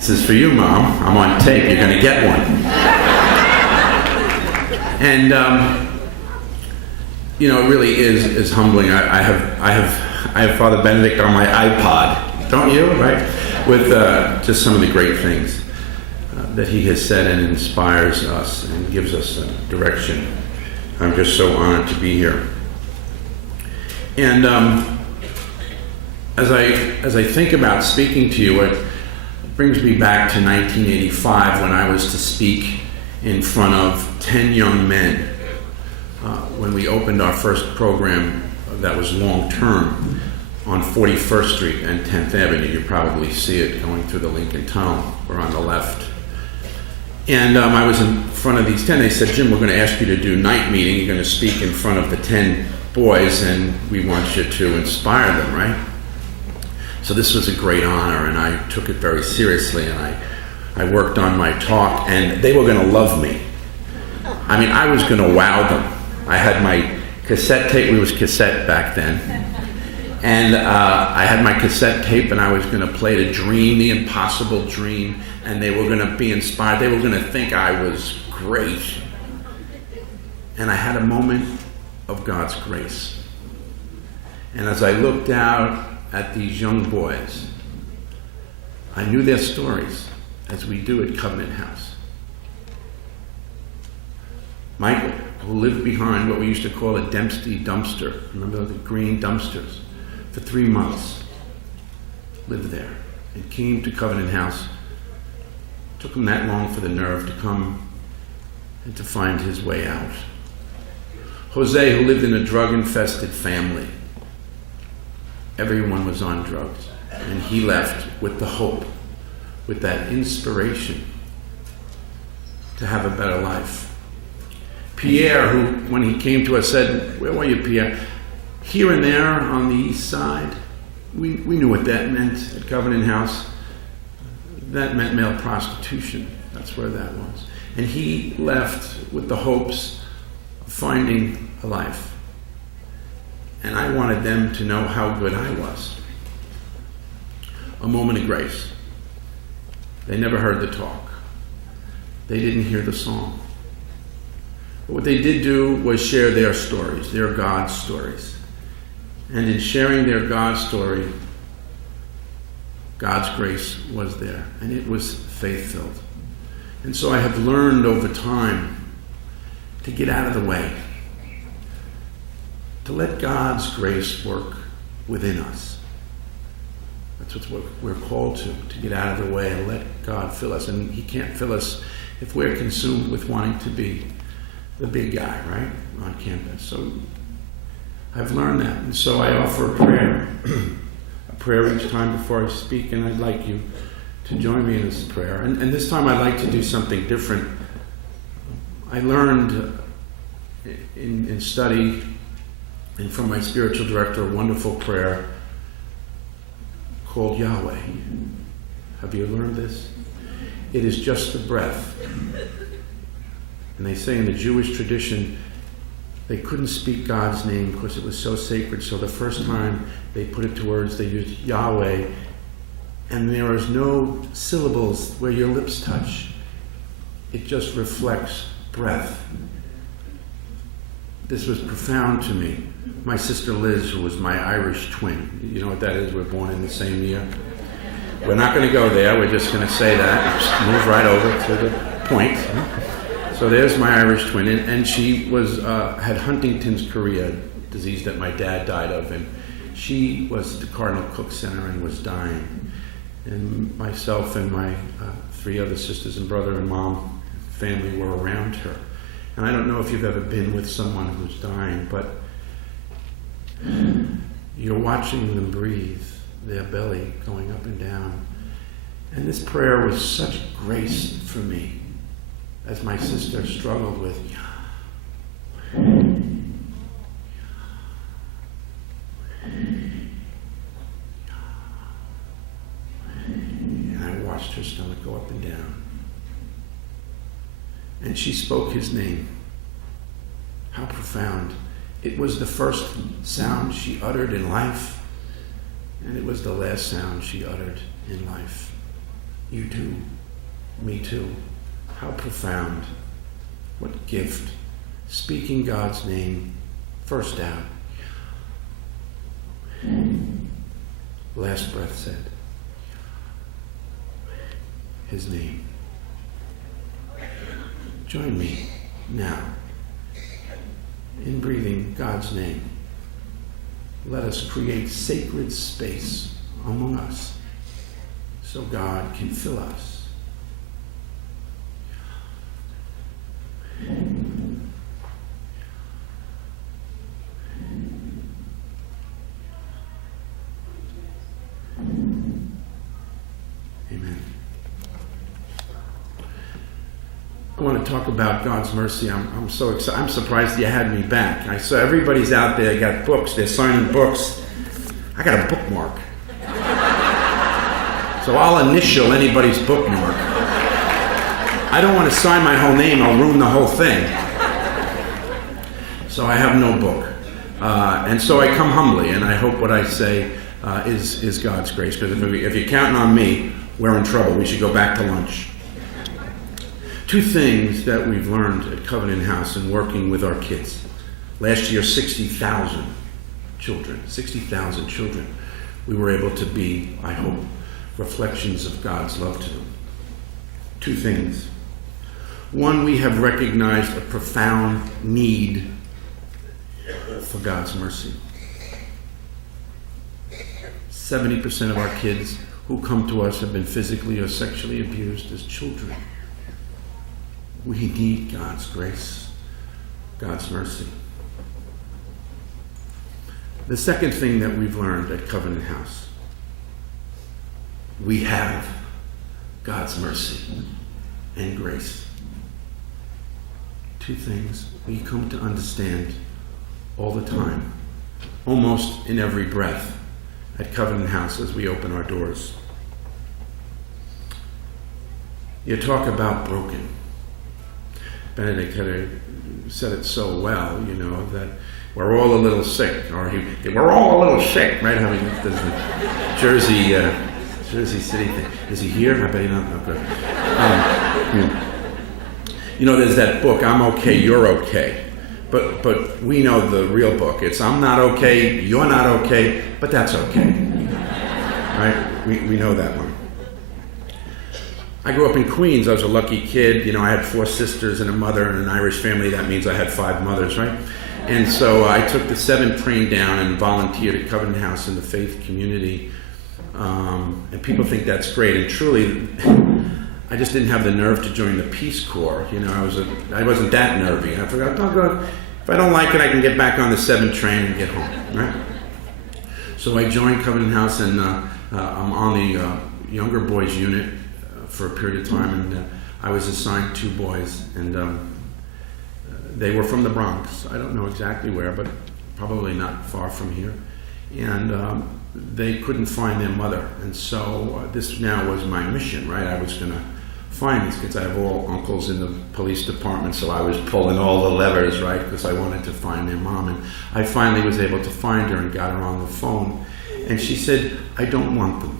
This is for you, Mom. I'm on tape. You're going to get one. And it really is humbling. I have Father Benedict on my iPod, don't you? Right, with just some of the great things that he has said and inspires us and gives us direction. I'm just so honored to be here. And as I think about speaking to you, it brings me back to 1985 when I was to speak in front of 10 young men when we opened our first program that was long-term on 41st Street and 10th Avenue. You probably see it going through the Lincoln Tunnel or on the left. And I was in front of these 10. They said, Jim, we're going to ask you to do night meeting. You're going to speak in front of the 10 boys, and we want you to inspire them, right? So this was a great honor, and I took it very seriously, and I worked on my talk, and they were going to love me. I mean, I was going to wow them. I had my cassette tape. It was cassette back then. And I had my cassette tape, and I was going to play the dream, the impossible dream, and they were going to be inspired. They were going to think I was great. And I had a moment of God's grace. And as I looked out at these young boys, I knew their stories, as we do at Covenant House. Michael, who lived behind what we used to call a Dempsey dumpster, remember the green dumpsters, for 3 months, lived there and came to Covenant House. Took him that long for the nerve to come and to find his way out. Jose, who lived in a drug-infested family. Everyone was on drugs, and he left with the hope, with that inspiration to have a better life. Pierre, who, when he came to us, said, where were you, Pierre? Here and there on the east side. We knew what that meant at Covenant House. That meant male prostitution. That's where that was. And he left with the hopes of finding a life. And I wanted them to know how good I was. A moment of grace. They never heard the talk. They didn't hear the song. But what they did do was share their stories, their God stories. And in sharing their God story, God's grace was there, and it was faith-filled. And so I have learned over time to get out of the way, to let God's grace work within us. That's what we're called to get out of the way and let God fill us. And he can't fill us if we're consumed with wanting to be the big guy, right, on campus. So I've learned that. And so I offer a prayer, a prayer each time before I speak, and I'd like you to join me in this prayer. And this time I'd like to do something different. I learned in study and from my spiritual director a wonderful prayer called Yahweh. Have you learned this? It is just the breath. And they say in the Jewish tradition, they couldn't speak God's name because it was so sacred. So the first time they put it to words, they used Yahweh. And there is no syllables where your lips touch. It just reflects breath. This was profound to me. My sister Liz, who was my Irish twin, you know what that is? We're born in the same year. We're not going to go there. We're just going to say that. Just move right over to the point. So there's my Irish twin, and she had Huntington's chorea, disease that my dad died of, and she was at the Cardinal Cook Center and was dying. And myself and my 3 other sisters and brother and mom family were around her. And I don't know if you've ever been with someone who's dying, but you're watching them breathe, their belly going up and down. And this prayer was such grace for me as my sister struggled with and I watched her stomach go up and down. And she spoke his name. How profound. It was the first sound she uttered in life, and it was the last sound she uttered in life. You too. Me too. How profound. What gift. Speaking God's name first out. Last breath said His name. Join me now in breathing God's name. Let us create sacred space among us so God can fill us. Amen. I want to talk about God's mercy. I'm so excited. I'm surprised you had me back. I saw everybody's out there. They got books. They're signing books. I got a bookmark. So I'll initial anybody's bookmark. I don't want to sign my whole name. I'll ruin the whole thing. So I have no book. And so I come humbly, and I hope what I say is God's grace. Because if you're counting on me, we're in trouble. We should go back to lunch. Two things that we've learned at Covenant House in working with our kids. Last year, 60,000 children. 60,000 children. We were able to be, I hope, reflections of God's love to them. Two things. One, we have recognized a profound need for God's mercy. 70% of our kids who come to us have been physically or sexually abused as children. We need God's grace, God's mercy. The second thing that we've learned at Covenant House, we have God's mercy and grace. Two things we come to understand all the time, almost in every breath at Covenant House as we open our doors. You talk about broken. Benedict said it so well, that we're all a little sick, or we're all a little sick, right? How he does the Jersey City thing. Is he here? I bet he's not. No, good. There's that book, I'm okay, you're okay. But we know the real book. It's I'm not okay, you're not okay, but that's okay. Right? We know that one. I grew up in Queens. I was a lucky kid. I had 4 sisters and a mother and an Irish family. That means I had 5 mothers, right? And so I took the 7 train down and volunteered at Covenant House in the faith community. And people think that's great. And truly, I just didn't have the nerve to join the Peace Corps. I wasn't that nervy. I forgot, if I don't like it, I can get back on the 7 train and get home, right? So I joined Covenant House, and I'm on the younger boys unit for a period of time, and I was assigned 2 boys, and they were from the Bronx. I don't know exactly where, but probably not far from here. And they couldn't find their mother, and so this now was my mission, right? I was going to find these kids. I have all uncles in the police department, so I was pulling all the levers, right, because I wanted to find their mom. And I finally was able to find her and got her on the phone, and she said, I don't want them.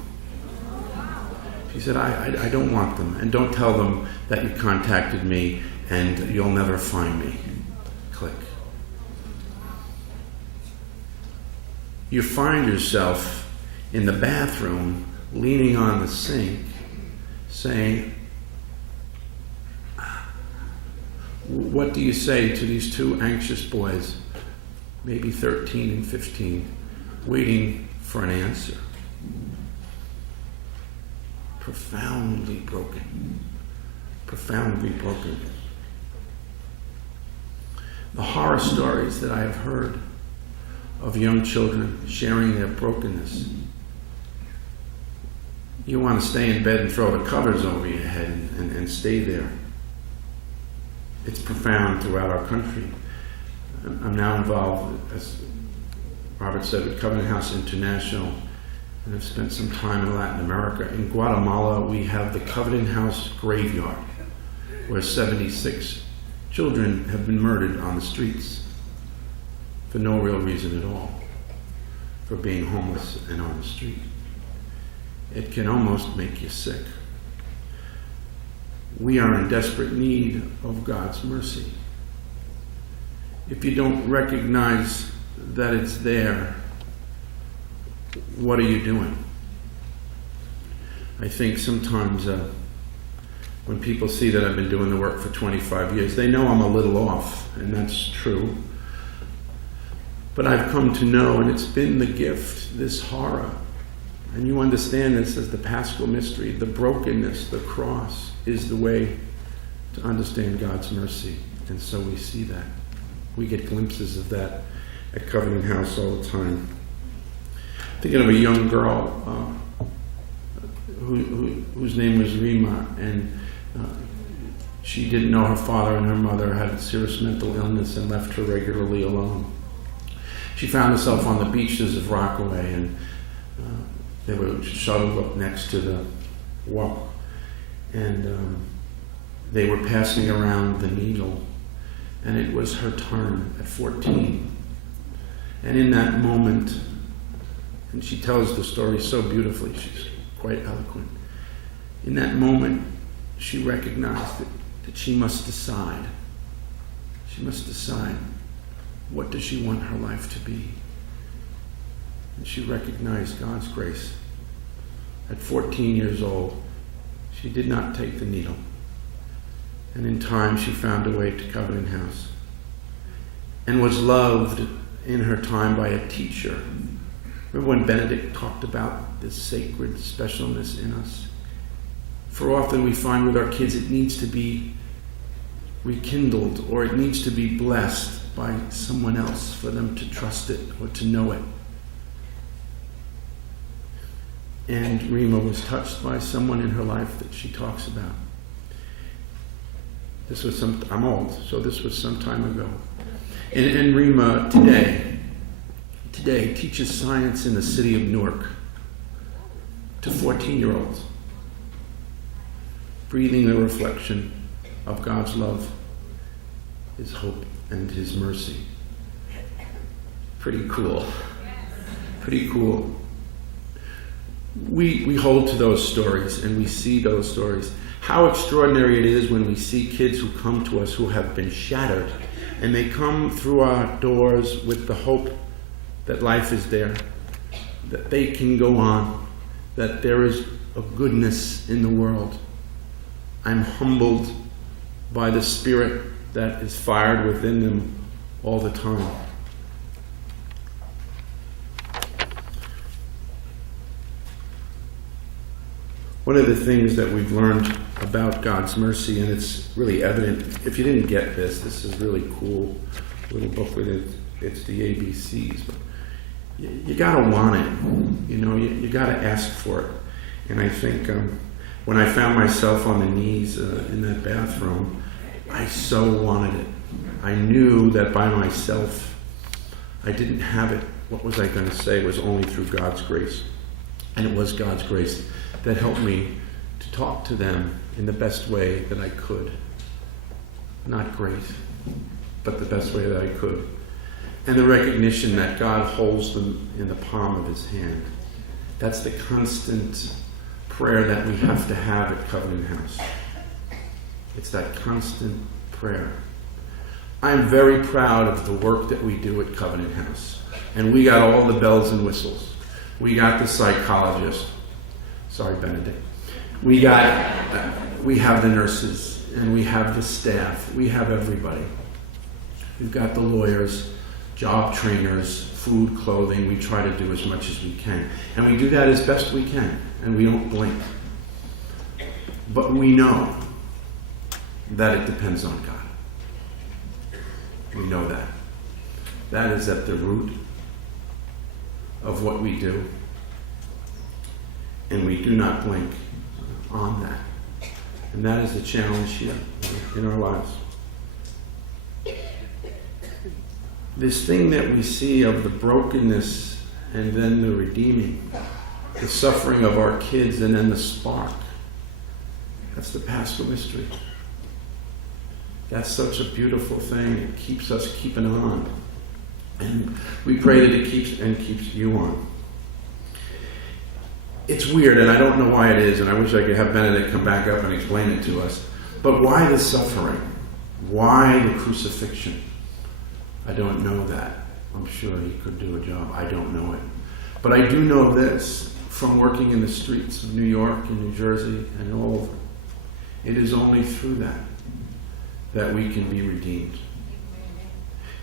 She said, I don't want them, and don't tell them that you contacted me and you'll never find me. Click. You find yourself in the bathroom, leaning on the sink, saying, what do you say to these 2 anxious boys, maybe 13 and 15, waiting for an answer? Profoundly broken. Profoundly broken. The horror stories that I have heard of young children sharing their brokenness. You want to stay in bed and throw the covers over your head and stay there. It's profound throughout our country. I'm now involved, as Robert said, with Covenant House International, and I've spent some time in Latin America. In Guatemala, we have the Covenant House graveyard, where 76 children have been murdered on the streets for no real reason at all, for being homeless and on the street. It can almost make you sick. we are in desperate need of God's mercy. If you don't recognize that it's there, what are you doing? I think sometimes when people see that I've been doing the work for 25 years, they know I'm a little off, and that's true. But I've come to know, and it's been the gift, this horror. And you understand this as the Paschal mystery. The brokenness, the cross, is the way to understand God's mercy. And so we see that. We get glimpses of that at Covenant House all the time. Thinking of a young girl whose name was Rima, and she didn't know her father, and her mother had serious mental illness and left her regularly alone. She found herself on the beaches of Rockaway, and they were shuttled up next to the walk, and they were passing around the needle, and it was her turn at 14. And in that moment, and she tells the story so beautifully, she's quite eloquent. In that moment, she recognized that she must decide. She must decide, what does she want her life to be? And she recognized God's grace. At 14 years old, she did not take the needle. And in time, she found a way to Covenant House and was loved in her time by a teacher. Remember when Benedict talked about this sacred specialness in us? For often we find with our kids it needs to be rekindled, or it needs to be blessed by someone else for them to trust it or to know it. And Rima was touched by someone in her life that she talks about. I'm old, so this was some time ago. And Rima today teaches science in the city of Newark to 14-year-olds, breathing the reflection of God's love, His hope, and His mercy. Pretty cool. Pretty cool. We hold to those stories, and we see those stories. How extraordinary it is when we see kids who come to us who have been shattered, and they come through our doors with the hope that life is there, that they can go on, that there is a goodness in the world. I'm humbled by the spirit that is fired within them all the time. One of the things that we've learned about God's mercy, and it's really evident, if you didn't get this is really cool, little booklet, it's the ABCs, but you gotta want it, you gotta ask for it. And I think when I found myself on the knees in that bathroom, I so wanted it. I knew that by myself, I didn't have it. What was I going to say? It was only through God's grace. And it was God's grace that helped me to talk to them in the best way that I could. Not great, but the best way that I could. And the recognition that God holds them in the palm of His hand. That's the constant prayer that we have to have at Covenant House. It's that constant prayer. I'm very proud of the work that we do at Covenant House. And we got all the bells and whistles. We got the psychologist. Sorry, Benedict. We have the nurses, and we have the staff. We have everybody. We've got the lawyers, job trainers, food, clothing. We try to do as much as we can. And we do that as best we can, and we don't blink. But we know that it depends on God. We know that. That is at the root of what we do. And we do not blink on that. And that is the challenge here in our lives. This thing that we see of the brokenness and then the redeeming, the suffering of our kids and then the spark, that's the Paschal mystery. That's such a beautiful thing. It keeps us keeping on. And we pray that it keeps you on. It's weird, and I don't know why it is, and I wish I could have Benedict come back up and explain it to us. But why the suffering? Why the crucifixion? I don't know that. I'm sure he could do a job. I don't know it. But I do know this from working in the streets of New York and New Jersey and all over. It is only through that we can be redeemed.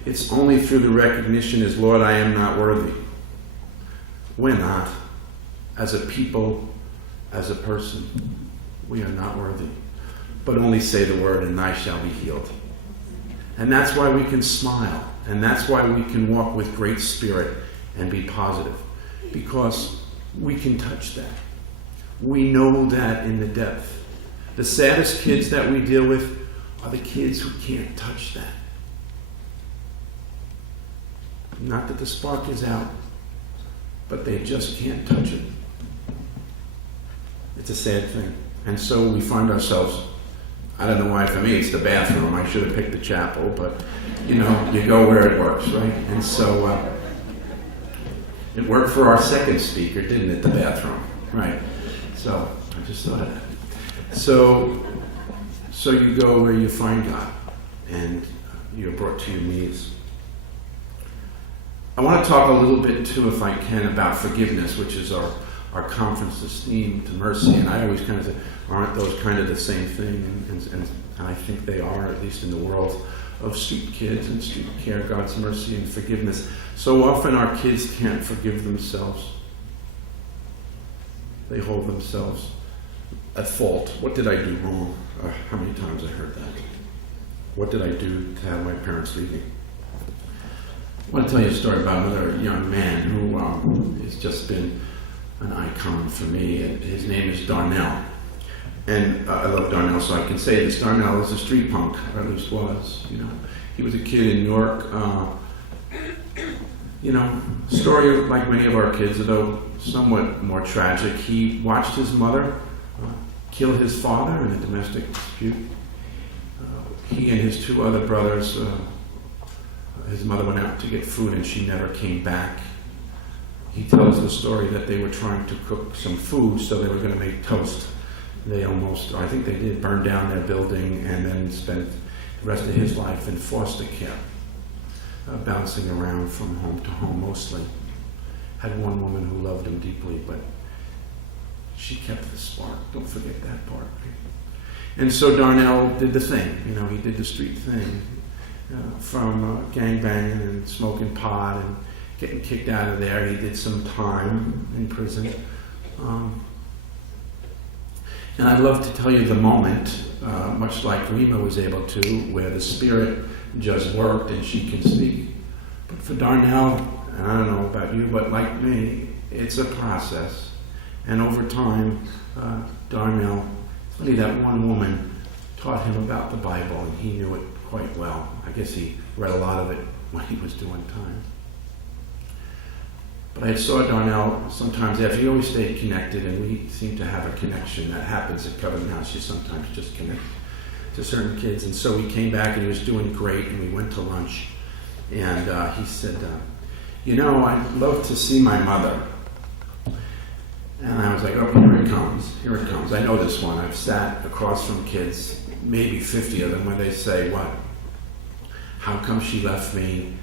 It's only through the recognition as, Lord, I am not worthy. We're not. As a people, as a person, we are not worthy. But only say the word and I shall be healed. And that's why we can smile. And that's why we can walk with great spirit and be positive. Because we can touch that. We know that in the depth. The saddest kids that we deal with are the kids who can't touch that. Not that the spark is out, but they just can't touch it. It's a sad thing. And so we find ourselves, I don't know why for me it's the bathroom. I should have picked the chapel, but you go where it works, right? And so it worked for our second speaker, didn't it? The bathroom, right? So I just thought of that. So you go where you find God, and you're brought to your knees. I want to talk a little bit too, if I can, about forgiveness, which is our conference's theme, to mercy. And I always kind of say, aren't those kind of the same thing? And I think they are, at least in the world of street kids and street care, God's mercy and forgiveness. So often our kids can't forgive themselves. They hold themselves at fault. What did I do wrong? How many times I heard that? What did I do to have my parents leave me? I want to tell you a story about another young man who has just been an icon for me. And his name is Darnell. And I love Darnell, so I can say this. Darnell is a street punk, or at least was. He was a kid in Newark. Story like many of our kids, though somewhat more tragic. He watched his mother kill his father in a domestic dispute. He and his two other brothers, his mother went out to get food and she never came back. He tells the story that they were trying to cook some food, so they were going to make toast. They almost, I think they did, burn down their building and then spent the rest of his life in foster care, bouncing around from home to home mostly. Had one woman who loved him deeply, but she kept the spark. Don't forget that part. And so Darnell did the thing. He did the street thing, from gangbanging and smoking pot and getting kicked out of there. He did some time in prison. And I'd love to tell you the moment, much like Rima was able to, where the Spirit just worked and she can speak. But for Darnell, and I don't know about you, but like me, it's a process. And over time, Darnell, funny that one woman taught him about the Bible, and he knew it quite well. I guess he read a lot of it when he was doing time. But I saw Darnell sometimes after. He always stayed connected, and we seem to have a connection that happens at Covenant House. You sometimes just connect to certain kids. And so he came back, and he was doing great, and we went to lunch. And he said, I'd love to see my mother. And I was like, oh, here it comes. I know this one. I've sat across from kids, maybe 50 of them, where they say, what? How come she left me?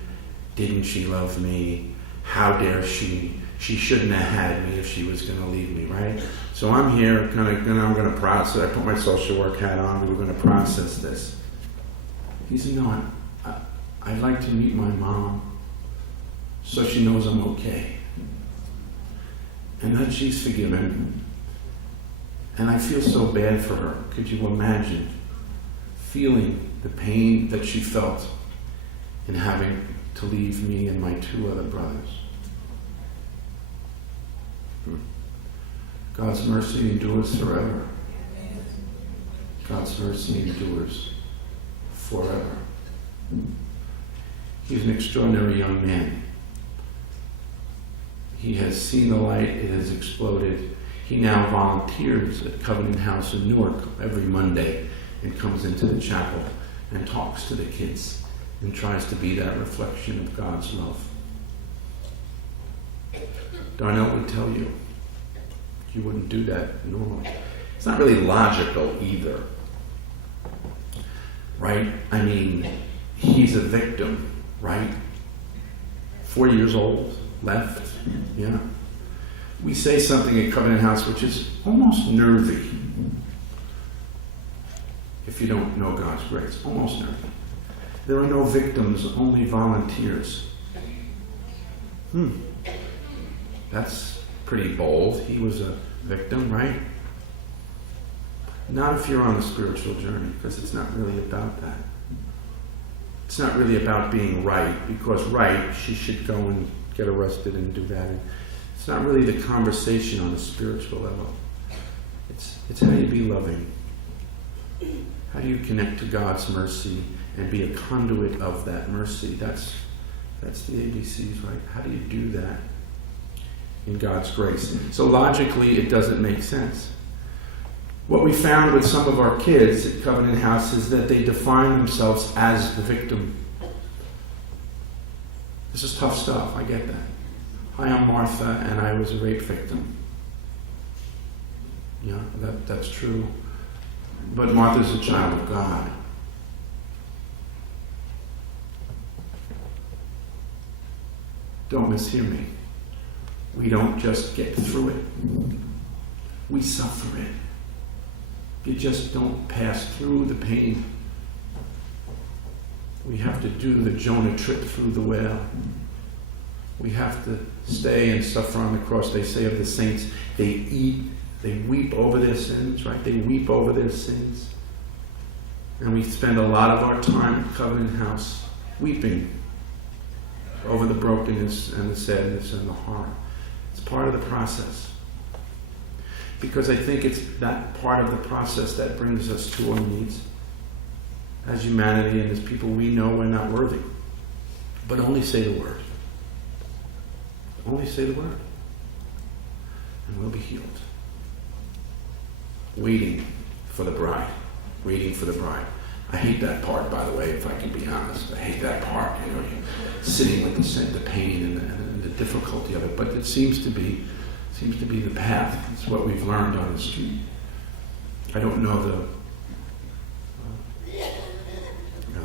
Didn't she love me? How dare she? She shouldn't have had me if she was going to leave me, right? So I'm here, I'm going to process. I put my social work hat on. We were going to process this. He said, no, I'd like to meet my mom so she knows I'm okay. And that she's forgiven. And I feel so bad for her. Could you imagine feeling the pain that she felt in having to leave me and my two other brothers? God's mercy endures forever. God's mercy endures forever. He's an extraordinary young man. He has seen the light. It has exploded. He now volunteers at Covenant House in Newark every Monday and comes into the chapel and talks to the kids and tries to be that reflection of God's love. Darnell would tell you, you wouldn't do that normally. It's not really logical either. right? I mean, he's a victim, right? 4 years old, left, yeah. We say something at Covenant House which is almost nervy. If you don't know God's grace, almost nervy. There are no victims, only volunteers. That's pretty bold. He was a victim, right? Not if you're on a spiritual journey, because it's not really about that. It's not really about being right, because right, she should go and get arrested and do that. It's not really the conversation on a spiritual level. It's how you be loving. How do you connect to God's mercy and be a conduit of that mercy? That's the ABCs, right? How do you do that in God's grace? So logically, it doesn't make sense. What we found with some of our kids at Covenant House is that they define themselves as the victim. This is tough stuff, I get that. Hi, I'm Martha, and I was a rape victim. Yeah, that's true. But Martha's a child of God. Don't mishear me. We don't just get through it. We suffer it. You just don't pass through the pain. We have to do the Jonah trip through the whale. We have to stay and suffer on the cross. They say of the saints, they weep over their sins, right? They weep over their sins. And we spend a lot of our time at Covenant House weeping over the brokenness and the sadness and the horror. It's part of the process. Because I think it's that part of the process that brings us to our knees. As humanity and as people, we know we're not worthy. But only say the word. Only say the word. And we'll be healed. Waiting for the bride. Waiting for the bride. I hate that part, by the way, if I can be honest. I hate that part. You know, you're sitting with the pain and the difficulty of it. But it seems to be the path. It's what we've learned on the street. I don't know the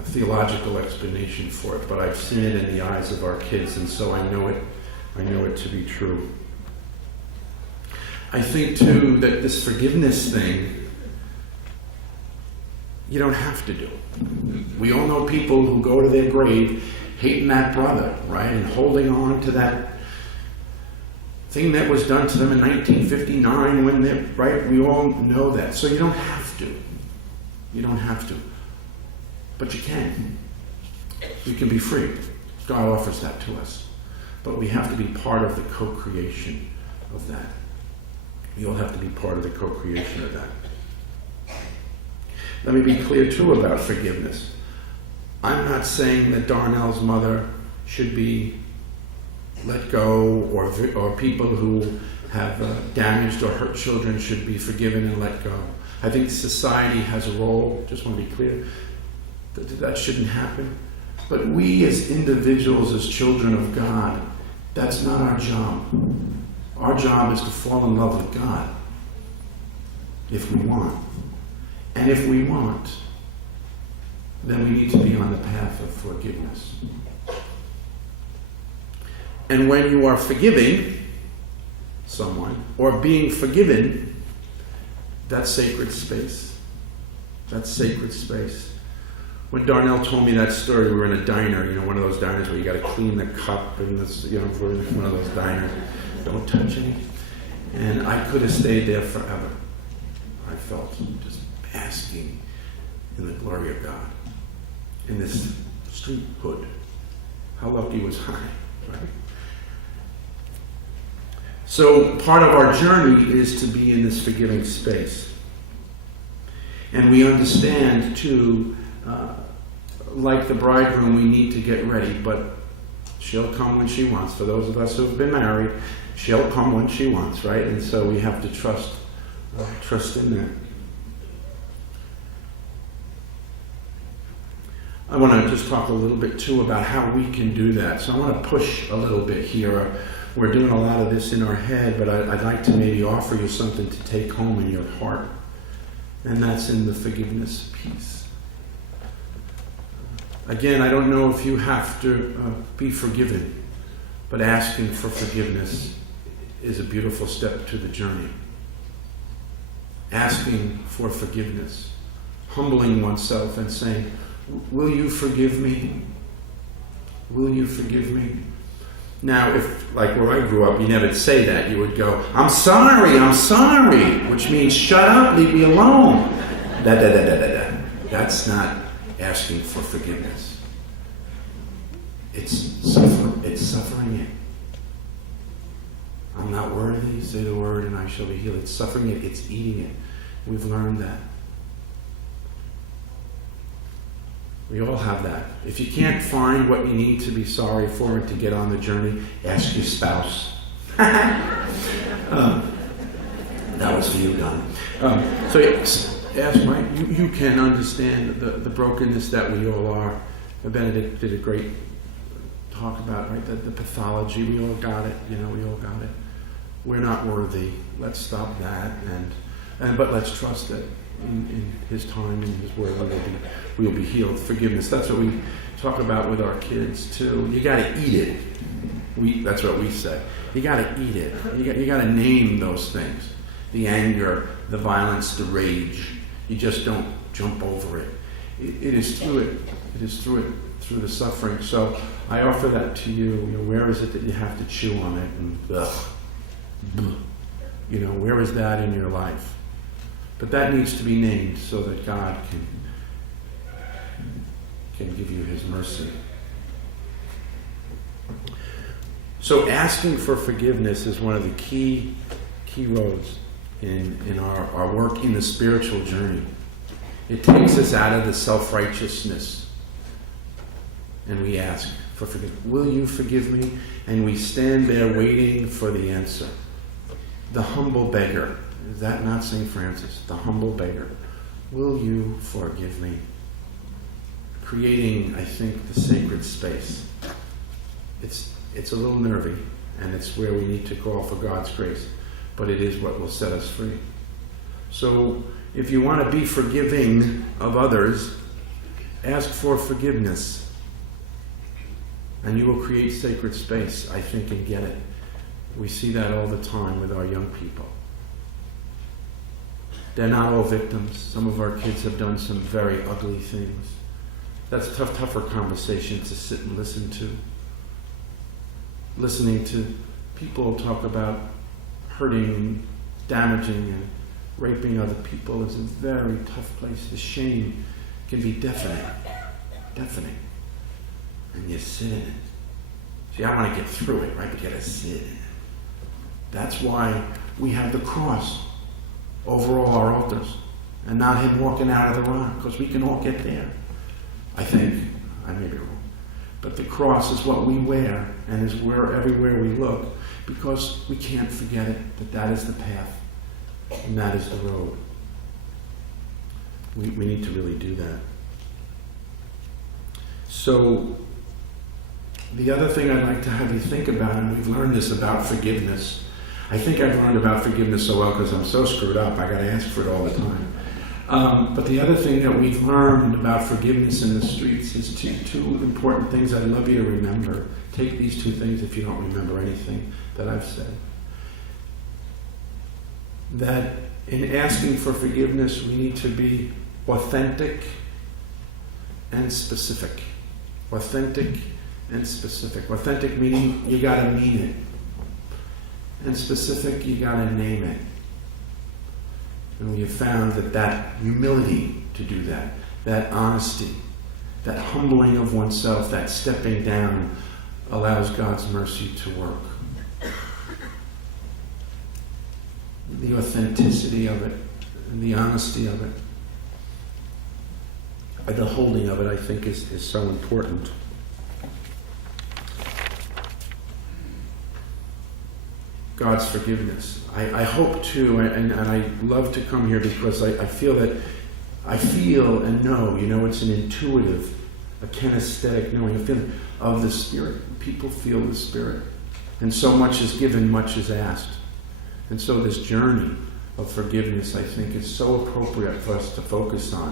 theological explanation for it, but I've seen it in the eyes of our kids, and so I know it to be true. I think too that this forgiveness thing, you don't have to do. We all know people who go to their grave hating that brother, right, and holding on to that thing that was done to them in 1959 when they're, right? We all know that. So you don't have to. You don't have to. But you can. You can be free. God offers that to us. But we have to be part of the co-creation of that. You'll have to be part of the co-creation of that. Let me be clear too about forgiveness. I'm not saying that Darnell's mother should be let go, or people who have damaged or hurt children should be forgiven and let go. I think society has a role, just want to be clear, that shouldn't happen. But we as individuals, as children of God, that's not our job. Our job is to fall in love with God, if we want. And if we want, then we need to be on the path of forgiveness. And when you are forgiving someone, or being forgiven, that's sacred space. That's sacred space. When Darnell told me that story, we were in a diner, one of those diners where you got to clean the cup, and this, for one of those diners, don't touch anything. And I could have stayed there forever. I felt just basking in the glory of God, in this street hood. How lucky was I, right? So part of our journey is to be in this forgiving space. And we understand, too, like the bridegroom, we need to get ready, but she'll come when she wants. For those of us who have been married, she'll come when she wants, right? And so we have to trust in that. I want to just talk a little bit, too, about how we can do that. So I want to push a little bit here. We're doing a lot of this in our head, but I'd like to maybe offer you something to take home in your heart. And that's in the forgiveness piece. Again, I don't know if you have to be forgiven, but asking for forgiveness is a beautiful step to the journey. Asking for forgiveness, humbling oneself and saying, will you forgive me? Will you forgive me? Now, if, like where I grew up, you never say that. You would go, I'm sorry, which means shut up, leave me alone. That's not asking for forgiveness. It's suffering it. I'm not worthy, say the word, and I shall be healed. It's suffering it, it's eating it. We've learned that. We all have that. If you can't find what you need to be sorry for and to get on the journey, ask your spouse. That was for you, Don. So ask, Mike, you can understand the brokenness that we all are. Benedict did a great talk about, right, the pathology. We all got it, we all got it. We're not worthy. Let's stop that, but let's trust that in His time, in His word, we'll be healed. Forgiveness. That's what we talk about with our kids too. You got to eat it. That's what we say. You got to eat it. You got to name those things. The anger, the violence, the rage. You just don't jump over it. It is through it. It is through the suffering. So I offer that to you. Where is it that you have to chew on it and where is that in your life? But that needs to be named so that God can give you His mercy. So asking for forgiveness is one of the key roads in our work in the spiritual journey. It takes us out of the self-righteousness, and we ask for forgiveness. Will you forgive me? And we stand there waiting for the answer. The humble beggar. Is that not St. Francis? The humble beggar. Will you forgive me? Creating, I think, the sacred space. It's a little nervy, and it's where we need to call for God's grace, but it is what will set us free. So if you want to be forgiving of others, ask for forgiveness, and you will create sacred space, I think, and get it. We see that all the time with our young people. They're not all victims. Some of our kids have done some very ugly things. That's tougher conversation to sit and listen to. Listening to people talk about hurting, damaging, and raping other people is a very tough place. The shame can be deafening. And you sit in it. See, I want to get through it, right? But you got to sit in it. That's why we have the cross over all our altars, and not Him walking out of the rock, because we can all get there. I think. I may be wrong. But the cross is what we wear, and is where everywhere we look, because we can't forget it, that is the path, and that is the road. We need to really do that. So, the other thing I'd like to have you think about, and we've learned this about forgiveness. I think I've learned about forgiveness so well because I'm so screwed up. I got to ask for it all the time. But the other thing that we've learned about forgiveness in the streets is two important things I'd love you to remember. Take these two things if you don't remember anything that I've said. That in asking for forgiveness, we need to be authentic and specific. Authentic and specific. Authentic meaning you got to mean it. And specific, you got to name it. And we have found that humility to do that honesty, that humbling of oneself, that stepping down, allows God's mercy to work. The authenticity of it, and the honesty of it, and the holding of it, I think, is so important. God's forgiveness. I hope to, and I love to come here because I feel and know, it's an intuitive, a kinesthetic knowing, a feeling of the Spirit. People feel the Spirit. And so much is given, much is asked. And so this journey of forgiveness, I think, is so appropriate for us to focus on.